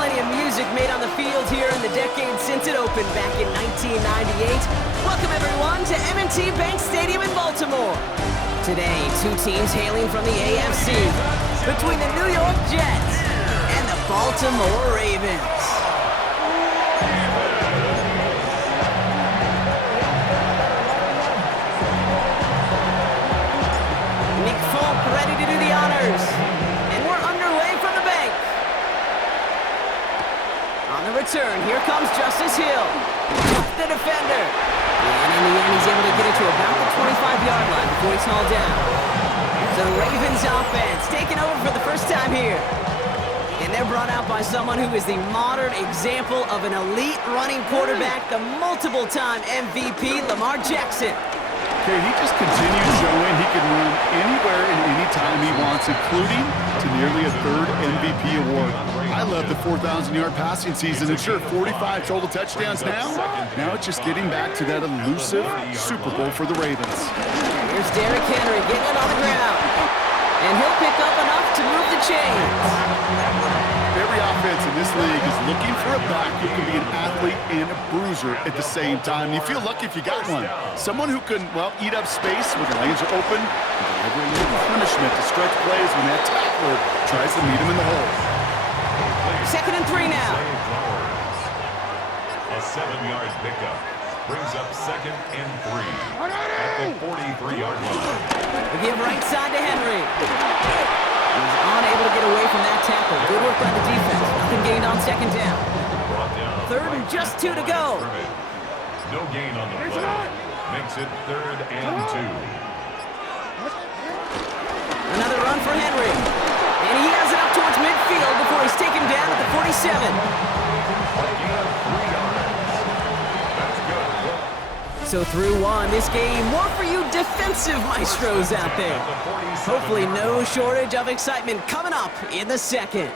plenty of music made on the field here in the decade since it opened back in 1998. Welcome, everyone, to M&T Bank Stadium in Baltimore. Today, two teams hailing from the AFC between the New York Jets and the Baltimore Ravens. Ready to do the honors, and we're underway from the bank. On the return, here comes Justice Hill, the defender, and in the end he's able to get it to about the 25-yard line before he's hauled down. So the Ravens offense taking over for the first time here, and they're brought out by someone who is the modern example of an elite running quarterback, the multiple-time MVP, Lamar Jackson. Okay, he just continues showing he can run anywhere and anytime he wants, including to nearly a third MVP award. I love the 4,000-yard passing season, and sure, 45 total touchdowns now. Now it's just getting back to that elusive Super Bowl for the Ravens. Here's Derrick Henry getting it on the ground, and he'll pick up enough to move the chains. Every offense in this league is looking for a back who can be an athlete and a bruiser at the same time. You feel lucky if you got one. Someone who can, well, eat up space when the lanes are open and deliver a little punishment to stretch plays when that tackler tries to meet him in the hole. 2nd and 3 now. A 7-yard pickup brings up 2nd and 3 at the 43-yard line. We give right side to Henry. He's unable to get away from that tackle. Good work by the defense. Nothing gained on 2nd down. 3rd and just 2 to go. No gain on the play. Makes it 3rd and 2. Another run for Henry. And he has it up towards midfield before he's taken down at the 47. So through one, this game, more for you defensive maestros out there. Hopefully no shortage of excitement coming up in the second.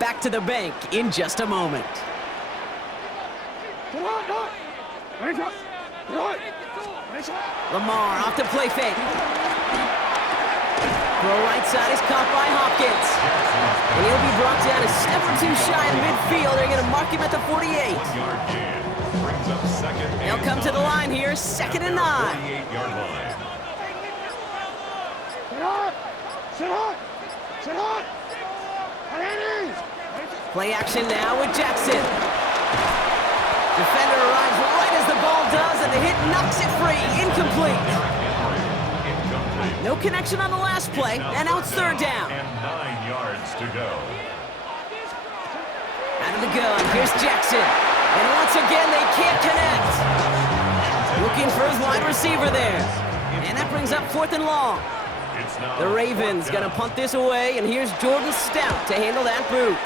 Back to the bank in just a moment. Lamar off to play fake. Throw right side is caught by Hopkins. And he'll be brought down a step or two shy of midfield. They're going to mark him at the 48. They'll come to the line here, 2nd and 9. Play action now with Jackson. Defender arrives right as the ball does, and the hit knocks it free. Incomplete. No connection on the last play, and now it's 3rd down. And 9 yards to go. Out of the gun, here's Jackson. And once again, they can't connect. Looking for his wide receiver there. And that brings up 4th and long. The Ravens gonna punt this away, and here's Jordan Stout to handle that boot.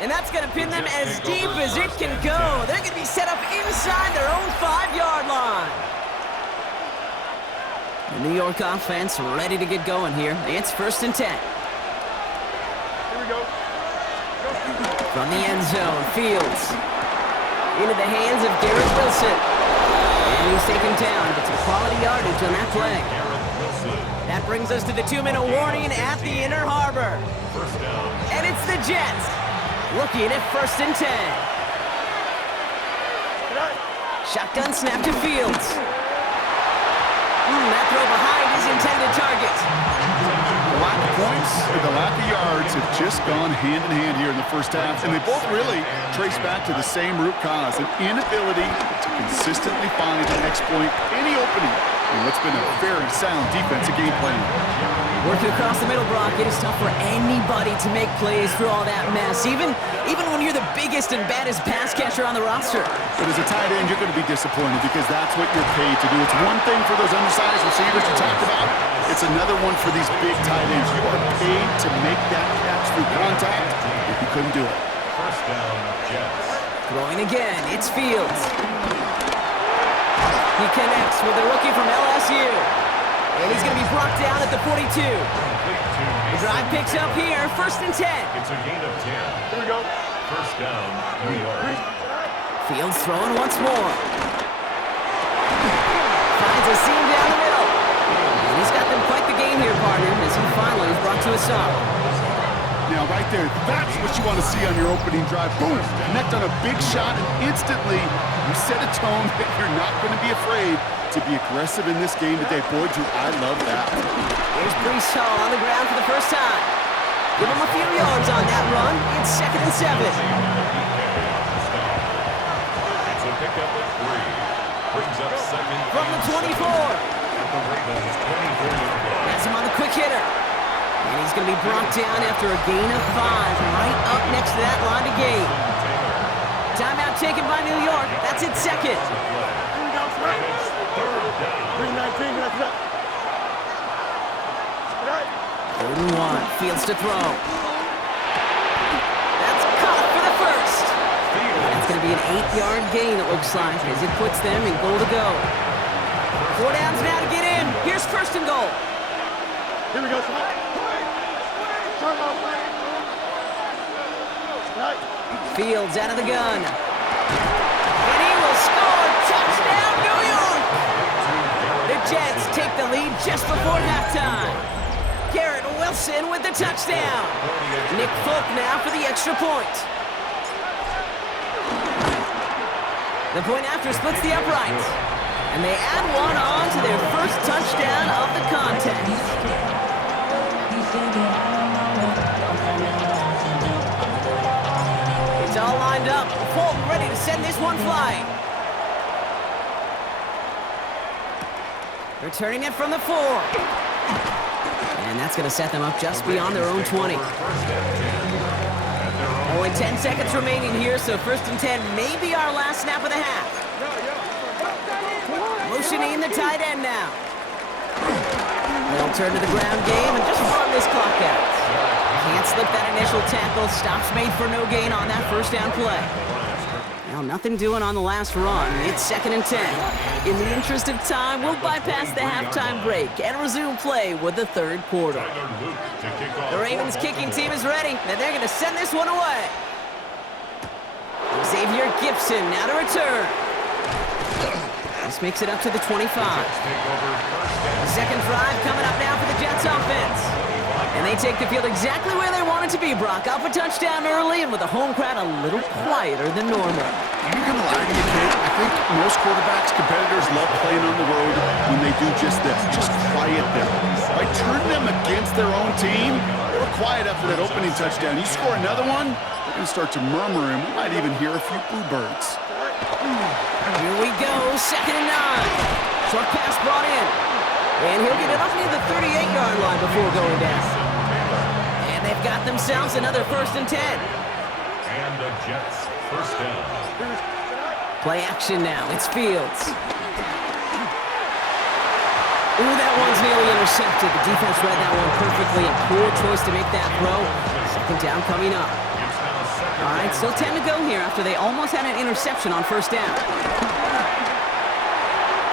And that's gonna pin them as deep as it can go. They're gonna be set up inside their own 5-yard line. The New York offense ready to get going here. It's 1st and 10. Here we go. From the end zone, Fields. Into the hands of Garrett Wilson. And he's taken down. It's a quality yardage on that play. That brings us to the 2-minute warning at the Inner Harbor. And it's the Jets looking at 1st and 10. Shotgun snap to Fields. That throw behind his intended target. The lack of points and the lack of yards have just gone hand in hand here in the first half, and they both really trace back to the same root cause, an inability to consistently find and exploit any opening in what's been a very sound defensive game plan. Working across the middle, Brock, it is tough for anybody to make plays through all that mess, even when you're the biggest and baddest pass catcher on the roster. But as a tight end, you're going to be disappointed because that's what you're paid to do. It's one thing for those undersized receivers you talked about. It's another one for these big tight ends. You are paid to make that catch through contact if you couldn't do it. 1st down, Jets. Throwing again, it's Fields. He connects with the rookie from LSU. And he's going to be brought down at the 42. The drive picks up here, 1st and 10. It's a gain of 10. Here we go. 1st down, New York. Fields throwing once more. Finds a seam down the middle. And he's got them quite the game here, partner, as he finally is brought to a stop. Now, right there, that's what you want to see on your opening drive. Boom, connect on a big shot, and instantly you set a tone that you're not going to be afraid to be aggressive in this game today. Boy, do I love that. Here's Brees Hall on the ground for the first time. Give him a few yards on that run. It's 2nd and 7. It's a pickup of 3. Brings up 2nd From the 24. at the Ravens' 24-yard line. Has him on the quick hitter. And he's going to be brought down after a gain of 5, right up next to that line of gain. Timeout taken by New York. That's its 2nd. And it's 3rd down. 3-1. Fields to throw. That's caught for the first. That's going to be an 8-yard gain, it looks like, as it puts them in goal to go. 4 downs now to get in. Here's 1st and goal. Here we go. Fields out of the gun. And he will score. Touchdown, New York! The Jets take the lead just before halftime. Garrett Wilson with the touchdown. Nick Folk now for the extra point. The point after splits the uprights. And they add one on to their first touchdown of the contest. It's all lined up. Folk ready to send this one flying. Returning it from the 4. And that's going to set them up just beyond their own 20. Only 10 seconds remaining here, so 1st and 10 may be our last snap of the half. Motioning the tight end now. They'll turn to the ground game and just run this clock out. Can't slip that initial tackle. Stops made for no gain on that 1st down play. Now, nothing doing on the last run. It's 2nd and 10. In the interest of time, we'll bypass the halftime break and resume play with the 3rd quarter. The Ravens kicking team is ready, and they're going to send this one away. Xavier Gibson now to return. This makes it up to the 25. The 2nd drive coming up now for the Jets offense. And they take the field exactly where they want it to be, Brock. Up a touchdown early and with the home crowd a little quieter than normal. I'm not gonna lie to you, kid. I think most quarterbacks, competitors love playing on the road when they do just this, just quiet them. By turning them against their own team, they were quiet after that opening touchdown. You score another one, they're gonna start to murmur, and we might even hear a few bluebirds. Here we go, 2nd and 9. Short pass brought in. And he'll get it up near the 38-yard line before going down. And they've got themselves another 1st and 10. And the Jets 1st down. Play action now. It's Fields. Ooh, that one's nearly intercepted. The defense read that one perfectly. A poor choice to make that throw. 2nd down coming up. All right, still 10 to go here after they almost had an interception on 1st down.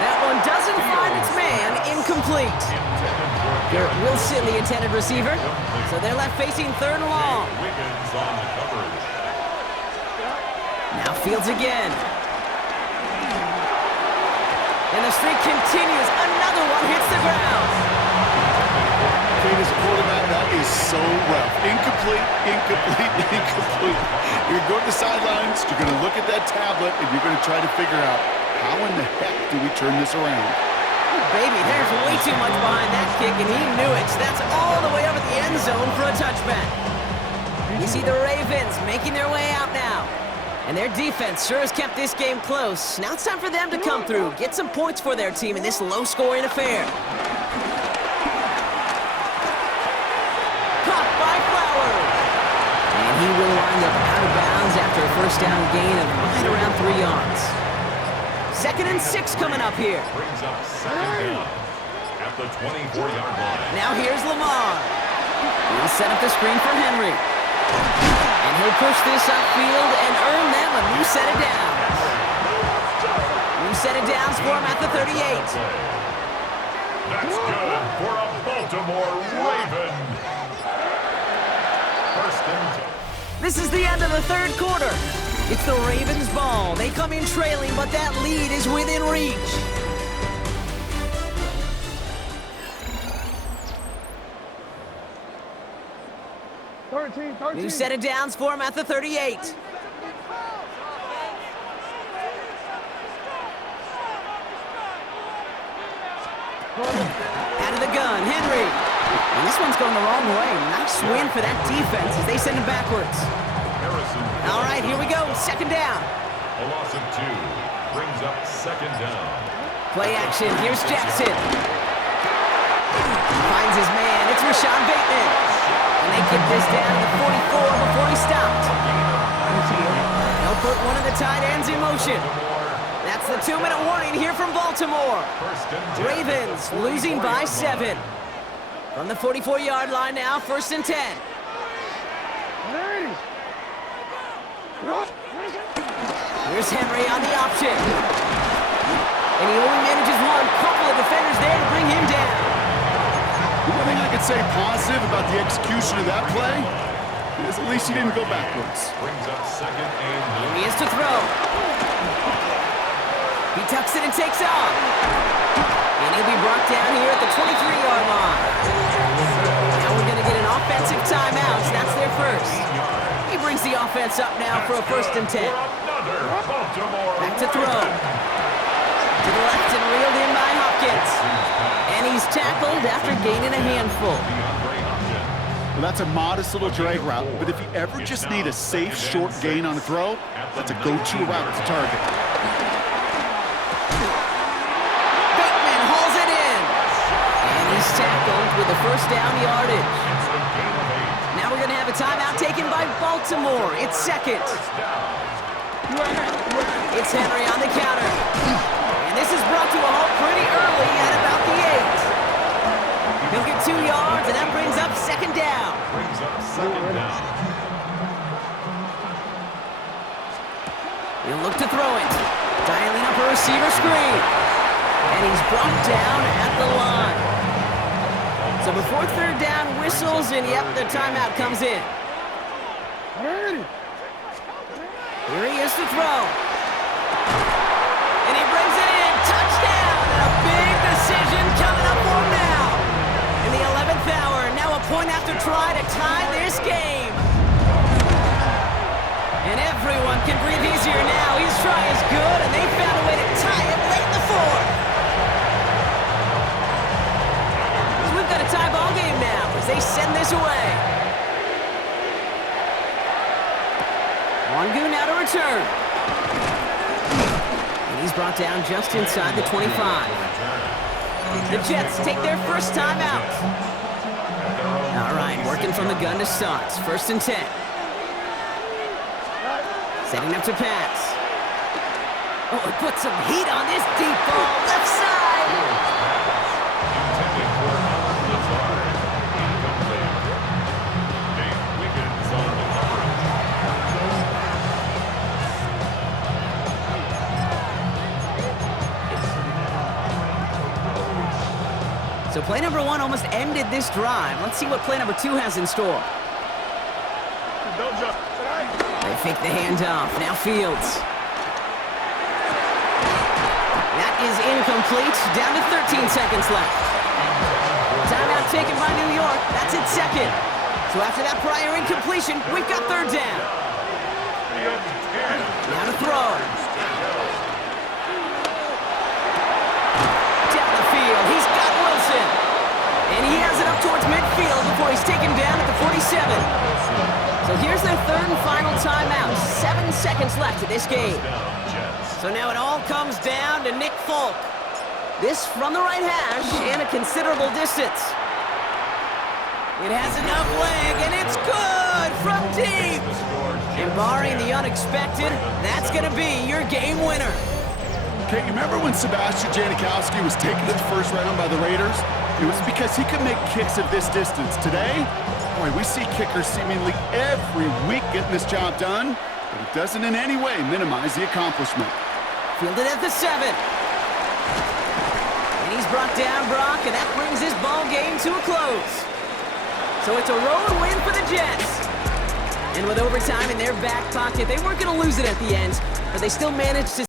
That one doesn't find its man. Incomplete. Garrett Wilson, the intended receiver. So they're left facing 3rd and long. Wiggins on the coverage. Now Fields again. And the streak continues. Another one hits the ground. Kid, as a quarterback, that is so rough. Incomplete, incomplete, incomplete. You're going to the sidelines, you're going to look at that tablet, and you're going to try to figure out how in the heck do we turn this around? Oh, baby, there's way too much behind that kick, and he knew it. That's all the way over the end zone for a touchback. You see the Ravens making their way out now. And their defense sure has kept this game close. Now it's time for them to come through, get some points for their team in this low-scoring affair. Caught by Flowers. And he will wind up out of bounds after a 1st down gain of right around 3 yards. 2nd and 6 coming up here. Brings up 2nd down at the 24-yard line. Now here's Lamar. He'll set up the screen for Henry. And he'll push this upfield and earn them a new set of downs. New set of downs for him at the 38. That's good for a Baltimore Raven. 1st and 10. This is the end of the 3rd quarter. It's the Ravens' ball. They come in trailing, but that lead is within reach. New set of downs for him at the 38. Out of the gun, Henry. And this one's going the wrong way. Nice win for that defense as they send him backwards. All right, here we go. Second down. A loss of 2 brings up second down. Play action. Here's Jackson. Finds his man. It's Rashawn Bateman. And they get this down to the 44 before he stopped. They'll put one of the tight ends in motion. That's the 2-minute warning here from Baltimore. Ravens losing by 7. From the 44-yard line now, 1st and 10. Here's Henry on the option. And he only manages one. Couple of defenders there to bring him down. One thing I could say positive about the execution of that play is at least he didn't go backwards. Brings up second and Here he is to throw. He tucks it and takes off. And he'll be brought down here at the 23-yard line. Now we're going to get an offensive timeout. So that's their first. He brings the offense up now for a 1st and 10. Back to throw. To the left and reeled in by Hopkins. And he's tackled after gaining a handful. Well, that's a modest little drag route, but if you ever just need a safe, short gain on a throw, that's a go-to route to target. Bateman hauls it in. And he's tackled with a 1st down yardage. Now we're going to have a timeout taken by Baltimore. It's second. It's Henry on the counter. And this is brought to a halt pretty early at about the 8. He'll get 2 yards, and that brings up second down. brings up second down. He'll look to throw it. Dialing up a receiver screen. And he's brought down at the line. So before 3rd down whistles, and yep, the timeout comes in. Here he is to throw. And he brings it in. Touchdown! And a big decision coming up for him now. In the 11th hour, now a point after try to tie this game. And everyone can breathe easier now. His try is good, and they found a way to tie it late in the 4th. So we've got a tie ball game now as they send this away. Wangu now to return. And he's brought down just inside the 25. The Jets take their first time out. All right, working from the gun to start. 1st and 10. Setting up to pass. Oh, it puts some heat on this deep ball. Left side. Intended for Lazard. Incomplete. Dave Wiggins on the coverage. So play number 1 almost ended this drive. Let's see what play number 2 has in store. They fake the handoff. Now Fields. That is incomplete. Down to 13 seconds left. Timeout taken by New York. That's its second. So after that prior incompletion, we've got 3rd down. Now to throw. Down the field. He's got Wilson. And he has it up towards midfield before he's taken down at the 47. So here's their 3rd and final timeout. 7 seconds left in this game. So now it all comes down to Nick Folk. This from the right hash and a considerable distance. It has enough leg, and it's good from deep. And barring the unexpected, that's going to be your game winner. Okay, you remember when Sebastian Janikowski was taken in the 1st round by the Raiders? It was because he could make kicks of this distance. Today, boy, we see kickers seemingly every week getting this job done, but it doesn't in any way minimize the accomplishment. Fielded at the 7. And he's brought down Brock, and that brings this ball game to a close. So it's a road win for the Jets. And with overtime in their back pocket, they weren't going to lose it at the end, but they still managed to